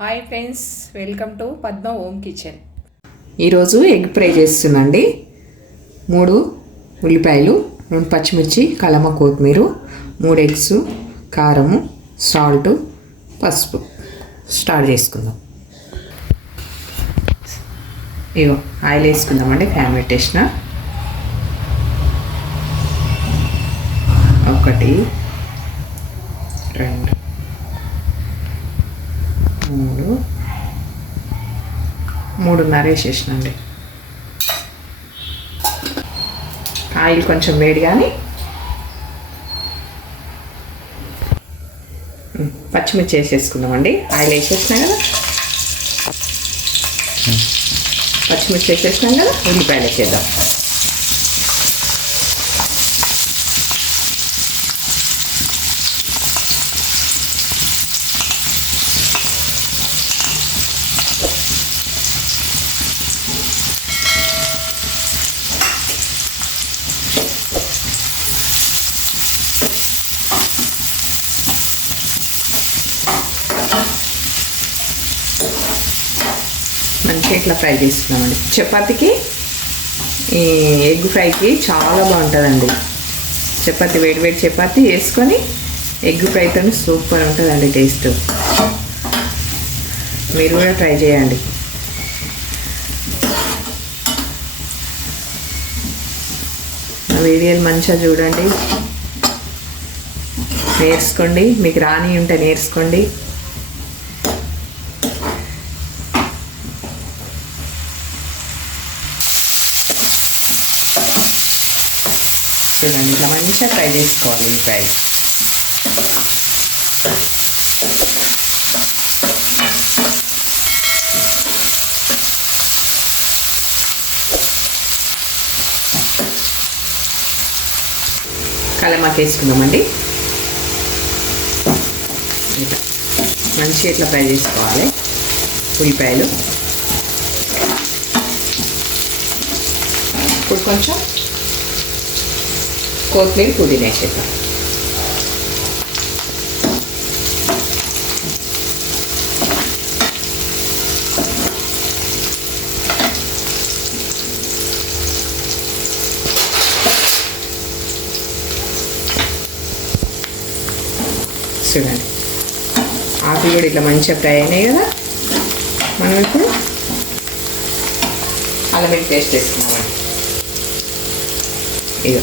Hi friends, welcome to Padma home kitchen. ఈరోజు egg fry చేస్తున్నాండి. 3 ఉల్లిపాయలు, 2 పచ్చిమిర్చి, కలమ కొత్తిమీర, 3 ఎగ్స్, కారము, సాల్ట్, పసుపు. స్టార్ట్ చేసుకుందాం. ఇగో ఆయిల్ వేసుకుందామండి. ఫ్యాన్ పెట్టేసిన 1 2 3 వేసేసినండి. ఆయిల్ కొంచెం వేడి కానీ పచ్చిమిర్చి వేసేసుకుందామండి. ఆయిల్ వేసేసినా కదా, పచ్చిమిర్చి వేసేసినాం కదా, ఉల్లిపాయలు వేసేద్దాం. మంచిగా ఇట్లా ఫ్రై చేసుకున్నామండి. చపాతీకి ఈ ఎగ్ ఫ్రైకి చాలా బాగుంటుందండి. చపాతీ వేడి చపాతీ వేసుకొని ఎగ్ ఫ్రైతో సూపర్ ఉంటుందండి టేస్ట్. మీరు కూడా ట్రై చేయండి. నా వీడియోలు మంచిగా చూడండి, నేర్చుకోండి. మీకు రాని ఉంటే నేర్చుకోండి. చూడండి, ఇట్లా మంచిగా ఫ్రై చేసుకోవాలి ఉల్లిపాయలు. కలమాకు వేసుకుందామండి. ఇట్లా మంచిగా ఇట్లా ఫ్రై చేసుకోవాలి ఉల్లిపాయలు. ఇప్పుడు కొంచెం కొత్తిమీర, పుదీనా వేసేద్దాం. చూడండి, ఆకులు కూడా ఇట్లా మంచిగా ఫ్రై అయినాయి కదా. మనం ఇప్పుడు అల్లం వెల్లుల్లి పేస్ట్ వేసుకున్నామండి. ఇక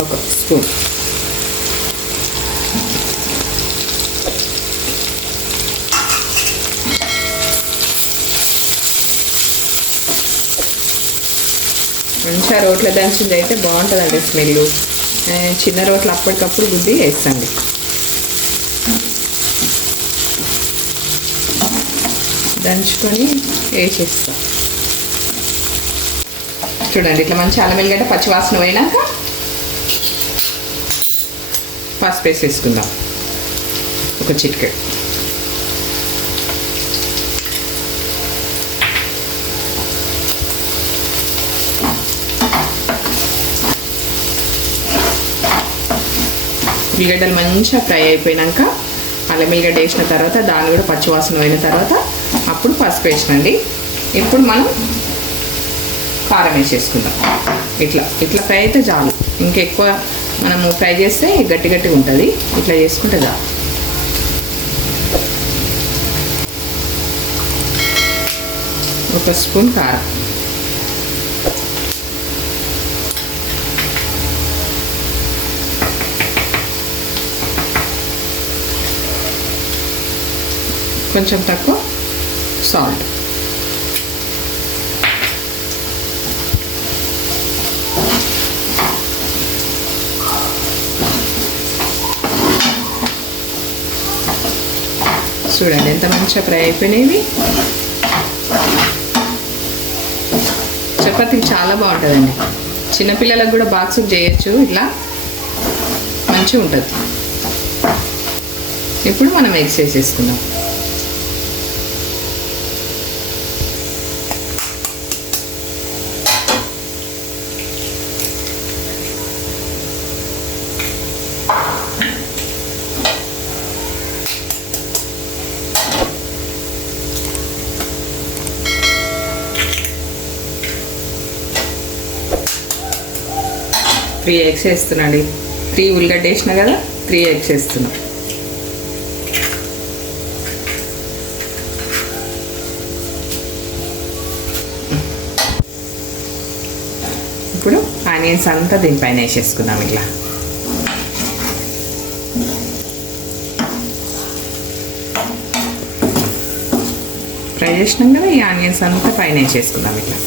1 స్పూన్. మంచిగా రోట్ల దంచింది అయితే బాగుంటుందండి స్మెల్. చిన్న రోట్లు అప్పటికప్పుడు గుద్ది వేస్తాండి. దంచుకొని వేసేస్తాం. చూడండి, ఇట్లా మంచి అల్లం వెల్లిగడ్డ పచ్చివాసన పోయినాక పసుపు వేసేసుకుందాం. 1 చిటికెడు. ఉల్లిగడ్డలు మంచిగా ఫ్రై అయిపోయినాక అల్లం వెల్లిగడ్డ వేసిన తర్వాత దాన్ని కూడా పచ్చివాసన పోయిన తర్వాత అప్పుడు పసుపు వేసినండి. ఇప్పుడు మనం కారం వేసేసుకుందాం. ఇట్లా ఫ్రై అయితే చాలు. ఇంకెక్కువ మనము ఫ్రై చేస్తే గట్టిగా ఉంటుంది. ఇట్లా చేసుకుంటే చాలు. ఒక స్పూన్ కారం, కొంచెం తక్కువ సాల్ట్. చూడండి ఎంత మంచిగా ఫ్రై అయిపోయినాయి. చపాతీకి చాలా బాగుంటుందండి. చిన్నపిల్లలకు కూడా బాక్స్కి చేయొచ్చు. ఇట్లా మంచిగా ఉంటుంది. ఇప్పుడు మనం ఎగ్స్ వేసేసుకుందాం. 3 ఎగ్స్ వేస్తున్నాండి. 3 ఉల్లిగడ్డ వేసిన కదా, 3 ఎగ్స్ వేస్తున్నా. ఇప్పుడు ఆనియన్స్ అంతా దీనిపైన వేసేసుకుందాం. ఇట్లా ఫ్రై చేసినాం కదా, ఈ ఆనియన్స్ అంతా పైన వేసేసుకుందాం. ఇట్లా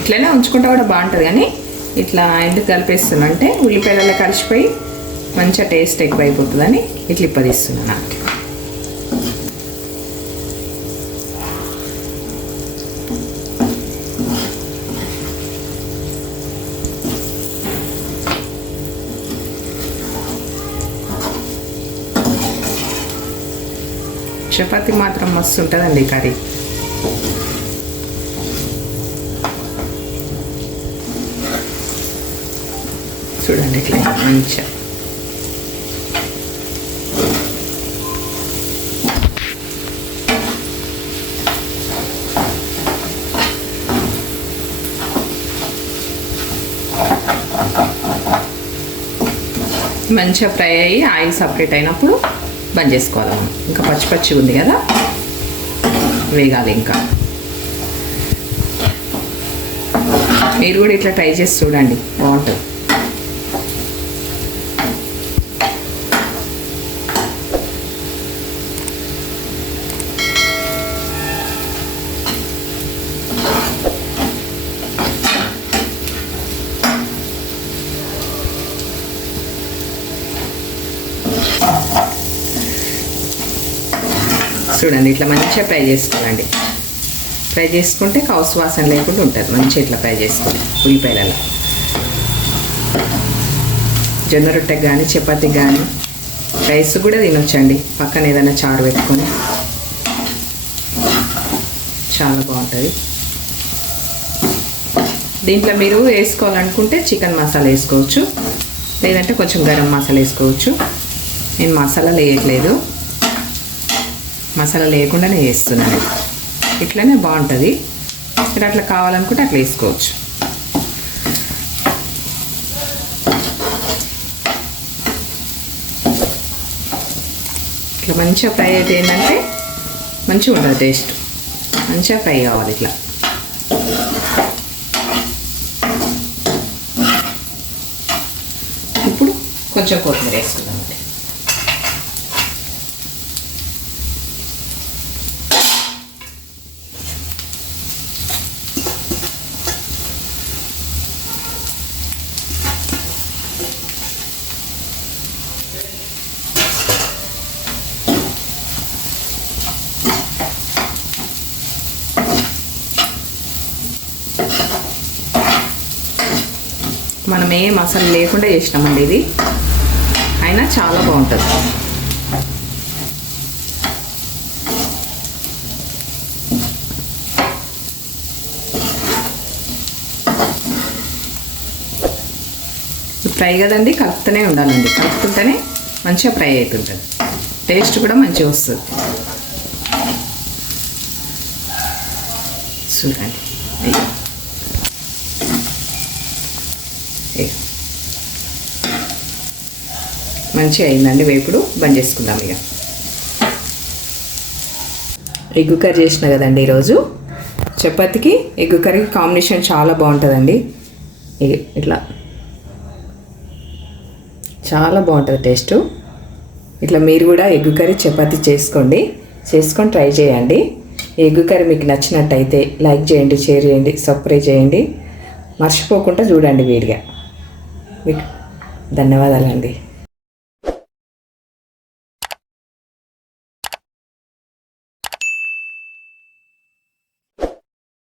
ఇట్లనే ఉంచుకుంటే కూడా బాగుంటుంది, కానీ ఇట్లా ఎందుకు కలిపేస్తున్నా అంటే ఉల్లిపాయలలో కలిసిపోయి మంచిగా టేస్ట్ ఎక్కువ అయిపోతుందని ఇట్లా ఇప్పదీస్తున్నాను. నాకు చపాతీ మాత్రం మస్తు ఉంటుందండి కర్రీ. చూడండి ఇట్లా మంచిగా మంచిగా ఫ్రై అయ్యి ఆయిల్ సపరేట్ అయినప్పుడు బంద్ చేసుకోవాలి మనం. ఇంకా పచ్చి పచ్చి ఉంది కదా, వేగాలి. ఇంకా మీరు కూడా ఇట్లా ట్రై చేసి చూడండి, బాగుంటుంది. చూడండి ఇట్లా మంచిగా ఫ్రై చేసుకోవాలండి. ఫ్రై చేసుకుంటే కౌసు వాసన లేకుండా ఉంటుంది. మంచిగా ఇట్లా ఫ్రై చేసుకోండి ఉల్లిపాయలలో. జొన్న రొట్టెకి కానీ చపాతీకి కానీ రైస్ కూడా తినొచ్చండి. పక్కన ఏదైనా చారు పెట్టుకొని చాలా బాగుంటుంది. దీంట్లో మీరు వేసుకోవాలనుకుంటే చికెన్ మసాలా వేసుకోవచ్చు, లేదంటే కొంచెం గరం మసాలా వేసుకోవచ్చు. నేను మసాలా వేయట్లేదు, మసాలా లేకుండానే వేస్తున్నాను. ఇట్లనే బాగుంటుంది. మీరు అట్లా కావాలనుకుంటే అట్లా వేసుకోవచ్చు. ఇట్లా మంచిగా ఫ్రై అయితే ఏంటంటే మంచిగా ఉంటుంది టేస్ట్. మంచిగా ఫ్రై కావాలి ఇట్లా. ఇప్పుడు కొంచెం కొత్తిమీర వేసుకుందాం. మనం ఏ మసాలా లేకుండా చేసినామండి ఇది, అయినా చాలా బాగుంటుంది. ఫ్రై కదండి, కలుపుతూనే ఉండాలండి. కలుపుతుంటేనే మంచిగా ఫ్రై అవుతుంటుంది, టేస్ట్ కూడా మంచిగా వస్తుంది. చూడండి మంచిగా అయిందండి వేపుడు. బంద్ చేసుకుందాం. ఇక ఎగ్గు కర్రీ చేసిన కదండి ఈరోజు. చపాతీకి ఎగ్గు కర్రీ కాంబినేషన్ చాలా బాగుంటుందండి. ఇట్లా చాలా బాగుంటుంది టేస్ట్. ఇట్లా మీరు కూడా ఎగ్గు కర్రీ చపాతీ చేసుకొని ట్రై చేయండి. ఎగ్గు కర్రీ మీకు నచ్చినట్టయితే లైక్ చేయండి, షేర్ చేయండి, సబ్స్క్రైబ్ చేయండి. మర్చిపోకుండా చూడండి వీడియో. మీకు ధన్యవాదాలండి.